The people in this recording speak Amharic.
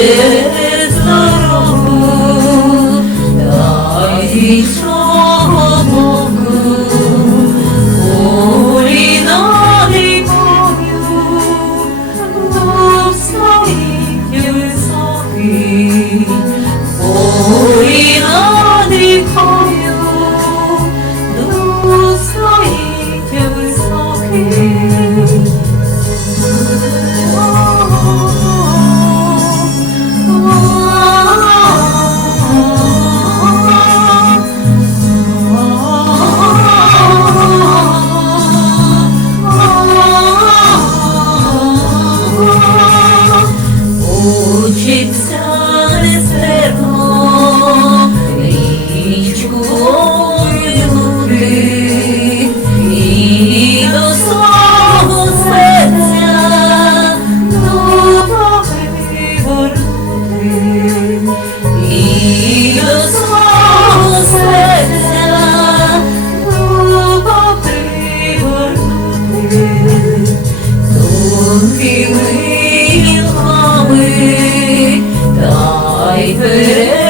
Yeah. ፍሬ